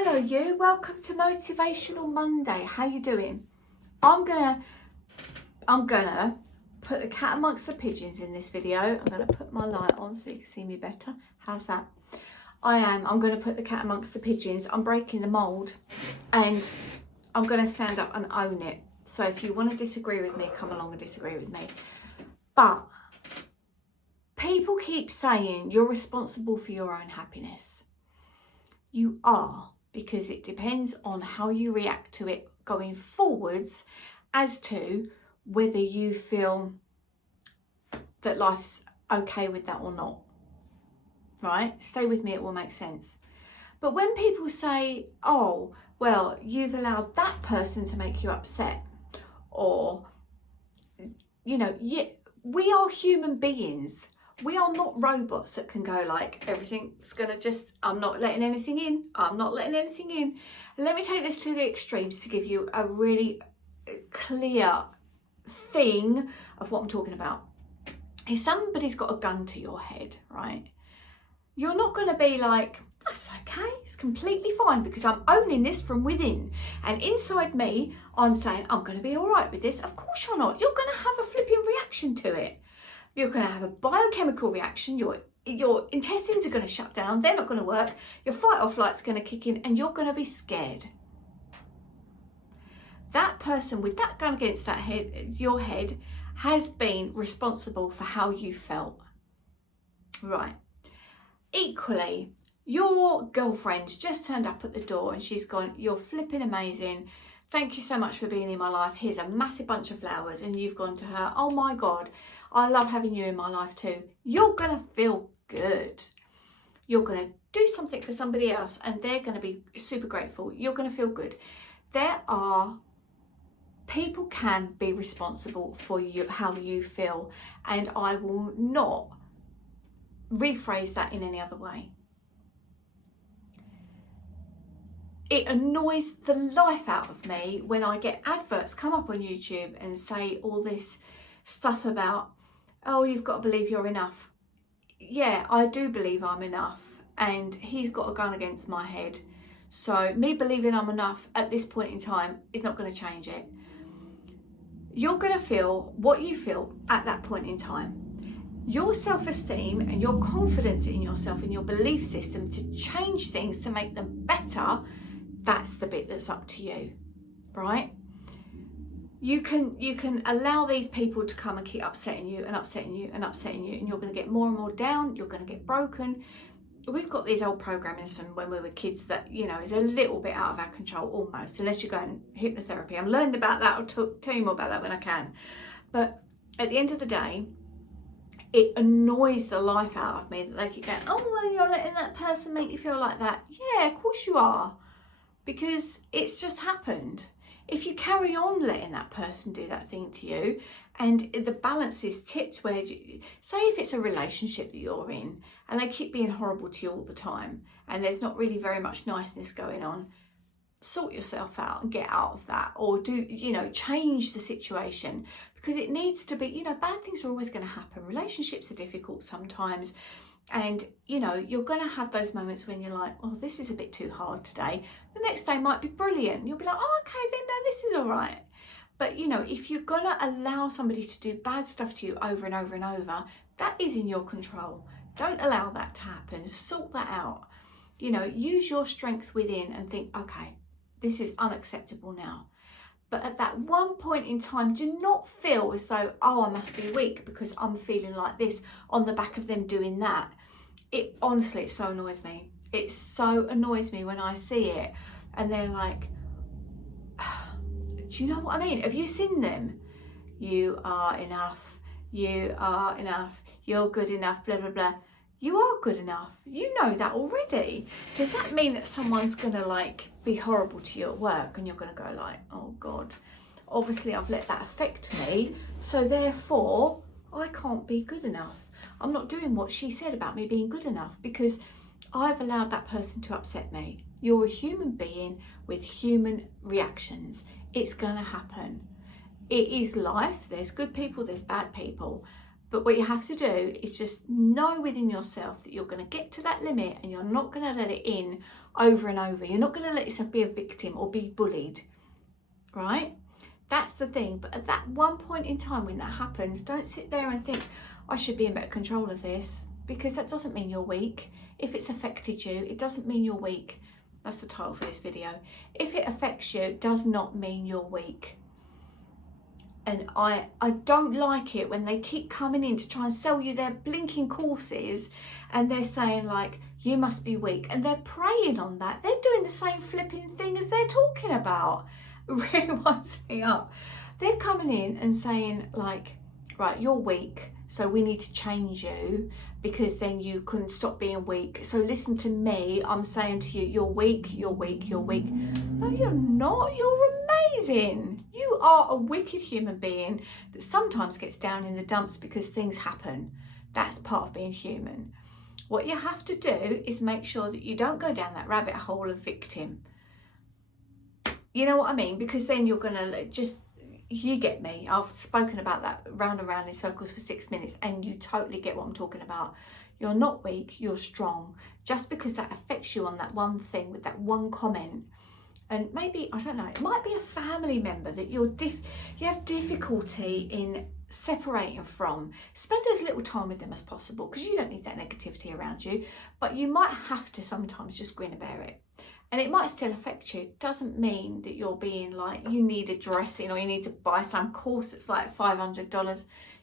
Hello you, welcome to Motivational Monday. How you doing? I'm gonna put the cat amongst the pigeons in this video. I'm gonna put my light on so you can see me better. How's that? I'm gonna put the cat amongst the pigeons. I'm breaking the mold and I'm gonna stand up and own it. So if you want to disagree with me, come along and disagree with me. But people keep saying you're responsible for your own happiness. You are, because it depends on how you react to it going forwards as to whether you feel that life's okay with that or not. Right? Stay with me, it will make sense. But when people say, oh, well, you've allowed that person to make you upset, or, we are human beings. We are not robots that can go like, everything's going to just, I'm not letting anything in. I'm not letting anything in. And let me take this to the extremes to give you a really clear thing of what I'm talking about. If somebody's got a gun to your head, right, you're not going to be like, that's okay, it's completely fine because I'm owning this from within. And inside me, I'm saying, I'm going to be all right with this. Of course you're not. You're going to have a flipping reaction to it. You're going to have a biochemical reaction. Your intestines are going to shut down. They're not going to work. Your fight or flight's going to kick in and you're going to be scared. That person with that gun against that your head has been responsible for how you felt. Right. Equally, your girlfriend's just turned up at the door and she's gone, you're flipping amazing. Thank you so much for being in my life. Here's a massive bunch of flowers. And you've gone to her, oh my God, I love having you in my life too. You're going to feel good. You're going to do something for somebody else and they're going to be super grateful. You're going to feel good. People can be responsible for you, how you feel. And I will not rephrase that in any other way. It annoys the life out of me when I get adverts come up on YouTube and say all this stuff about, oh, you've got to believe you're enough. Yeah, I do believe I'm enough. And he's got a gun against my head. So me believing I'm enough at this point in time is not going to change it. You're going to feel what you feel at that point in time. Your self-esteem and your confidence in yourself and your belief system to change things to make them better, that's the bit that's up to you, right? You can allow these people to come and keep upsetting you and upsetting you and upsetting you, and you're going to get more and more down. You're going to get broken. We've got these old programmings from when we were kids that, is a little bit out of our control almost, unless you're going hypnotherapy. I'm learned about that. I'll tell you more about that when I can. But at the end of the day, it annoys the life out of me that they keep going, oh, well, you're letting that person make you feel like that. Yeah, of course you are. Because it's just happened. If you carry on letting that person do that thing to you and the balance is tipped where, say if it's a relationship that you're in and they keep being horrible to you all the time and there's not really very much niceness going on, sort yourself out and get out of that, or change the situation, because it needs to be, bad things are always going to happen. Relationships are difficult sometimes. And, you're going to have those moments when you're like, oh, this is a bit too hard today. The next day might be brilliant. You'll be like, oh, okay, then no, this is all right. But, if you're going to allow somebody to do bad stuff to you over and over and over, that is in your control. Don't allow that to happen. Sort that out. Use your strength within and think, okay, this is unacceptable now. But at that one point in time, do not feel as though, oh, I must be weak because I'm feeling like this on the back of them doing that. Honestly, it so annoys me. It so annoys me when I see it and they're like, do you know what I mean? Have you seen them? You are enough. You are enough. You're good enough, blah, blah, blah. You are good enough. You know that already. Does that mean that someone's going to be horrible to you at work and you're going to go like, oh God, obviously I've let that affect me. So therefore I can't be good enough. I'm not doing what she said about me being good enough because I've allowed that person to upset me. You're a human being with human reactions. It's going to happen. It is life. There's good people, there's bad people. But what you have to do is just know within yourself that you're going to get to that limit and you're not going to let it in over and over. You're not going to let yourself be a victim or be bullied, right? That's the thing. But at that one point in time when that happens, don't sit there and think, I should be in better control of this, because that doesn't mean you're weak. If it's affected you, it doesn't mean you're weak. That's the title for this video. If it affects you, it does not mean you're weak. And I don't like it when they keep coming in to try and sell you their blinking courses and they're saying like, you must be weak. And they're preying on that. They're doing the same flipping thing as they're talking about. It really winds me up. They're coming in and saying like, right, you're weak, so we need to change you because then you couldn't stop being weak. So listen to me, I'm saying to you, you're weak, you're weak, you're weak. No, you're not, you're amazing. You are a wicked human being that sometimes gets down in the dumps because things happen. That's part of being human. What you have to do is make sure that you don't go down that rabbit hole of victim. You know what I mean? Because then you're gonna just, you get me. I've spoken about that round and round in circles for 6 minutes and you totally get what I'm talking about. You're not weak, you're strong. Just because that affects you on that one thing with that one comment, and maybe, I don't know, it might be a family member that you have difficulty in separating from. Spend as little time with them as possible because you don't need that negativity around you, but you might have to sometimes just grin and bear it. And it might still affect you. It doesn't mean that you're being like, you need a dressing or you need to buy some course that's like $500.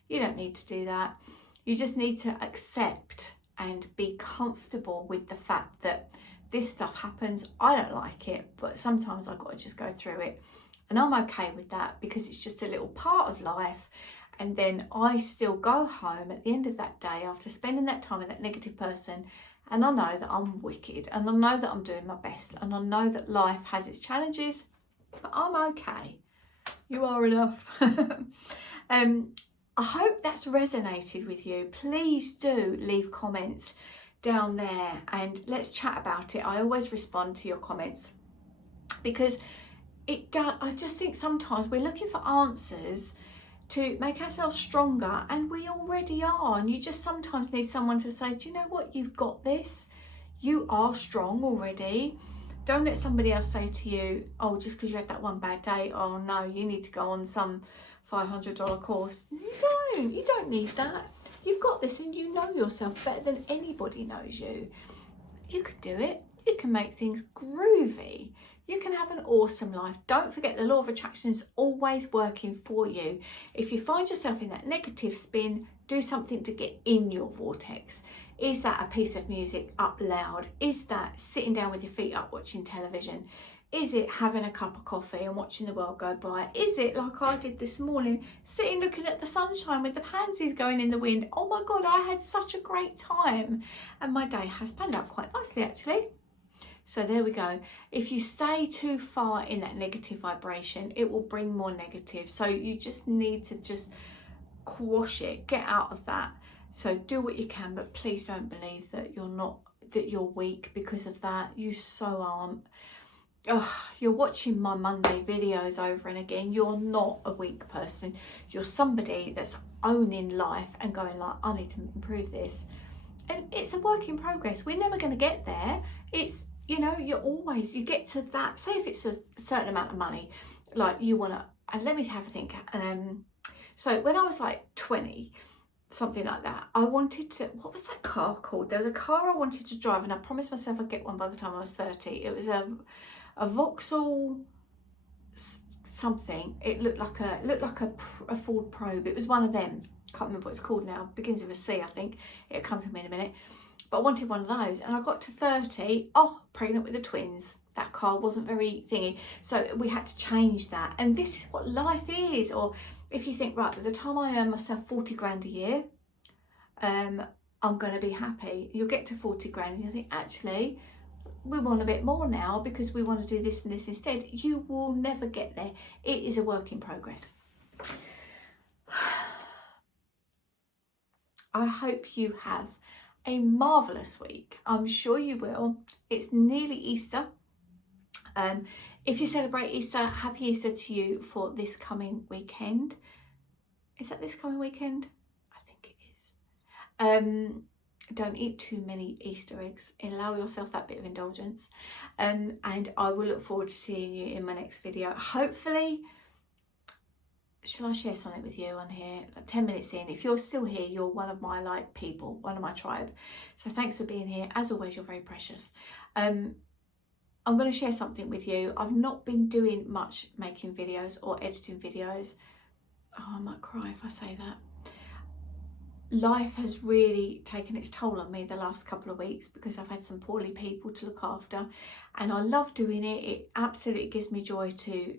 You don't need to do that. You just need to accept and be comfortable with the fact that this stuff happens. I don't like it, but sometimes I've got to just go through it. And I'm okay with that because it's just a little part of life. And then I still go home at the end of that day after spending that time with that negative person, and I know that I'm wicked, and I know that I'm doing my best, and I know that life has its challenges, but I'm okay. You are enough. I hope that's resonated with you. Please do leave comments down there and let's chat about it. I always respond to your comments because it does. I just think sometimes we're looking for answers to make ourselves stronger, and we already are, and you just sometimes need someone to say, do you know what, you've got this, you are strong already. Don't let somebody else say to you, oh, just because you had that one bad day, oh no, you need to go on some $500 course. You don't need that. You've got this and you know yourself better than anybody knows you. You can do it. You can make things groovy. You can have an awesome life. Don't forget the law of attraction is always working for you. If you find yourself in that negative spin, do something to get in your vortex. Is that a piece of music up loud? Is that sitting down with your feet up watching television? Is it having a cup of coffee and watching the world go by? Is it, like I did this morning, sitting looking at the sunshine with the pansies going in the wind? Oh my God, I had such a great time. And my day has panned out quite nicely actually. So there we go. If you stay too far in that negative vibration, it will bring more negative. So you just need to just quash it, get out of that. So do what you can, but please don't believe that you're weak because of that. You so aren't. Oh, you're watching my Monday videos over and again. You're not a weak person. You're somebody that's owning life and going like, I need to improve this. And it's a work in progress. We're never going to get there. It's, you know, you get to that, say if it's a certain amount of money, like you want to, and let me have a think. So when I was like 20, something like that, I wanted to, what was that car called? There was a car I wanted to drive and I promised myself I'd get one by the time I was 30. It was a Vauxhall something. It looked like a Ford Probe. It was one of them. Can't remember what it's called now. Begins with a C, I think. It'll come to me in a minute. But I wanted one of those, and I got to 30. Oh, pregnant with the twins. That car wasn't very thingy, so we had to change that. And this is what life is. Or if you think, right, by the time I earn myself 40 grand a year, I'm going to be happy. You'll get to 40 grand and you think, actually, we want a bit more now because we want to do this and this instead. You will never get there. It is a work in progress. I hope you have a marvellous week. I'm sure you will. It's nearly Easter. If you celebrate Easter, happy Easter to you for this coming weekend. Is that this coming weekend? I think it Don't eat too many Easter eggs. Allow yourself that bit of indulgence. And I will look forward to seeing you in my next video. Hopefully, shall I share something with you on here? 10 minutes in. If you're still here, you're one of my people, one of my tribe. So thanks for being here. As always, you're very precious. I'm going to share something with you. I've not been doing much making videos or editing videos. Oh, I might cry if I say that. Life has really taken its toll on me the last couple of weeks because I've had some poorly people to look after, and I love doing it. It absolutely gives me joy to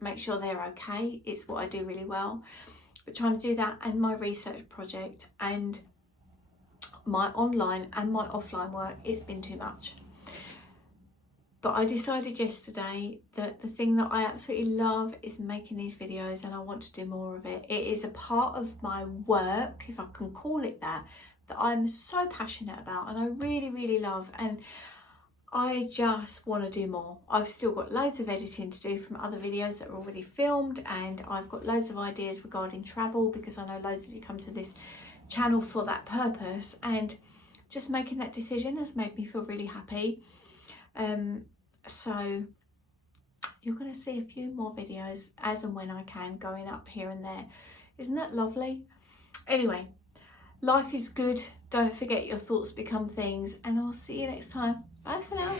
make sure they're okay. It's what I do really well. But trying to do that and my research project and my online and my offline work, it's been too much. But I decided yesterday that the thing that I absolutely love is making these videos, and I want to do more of it. It is a part of my work, if I can call it that I'm so passionate about and I really, really love, and I just want to do more. I've still got loads of editing to do from other videos that are already filmed, and I've got loads of ideas regarding travel because I know loads of you come to this channel for that purpose, and just making that decision has made me feel really happy. So you're going to see a few more videos as and when I can going up here and there. Isn't that lovely? Anyway, life is good. Don't forget your thoughts become things, and I'll see you next time. Bye for now.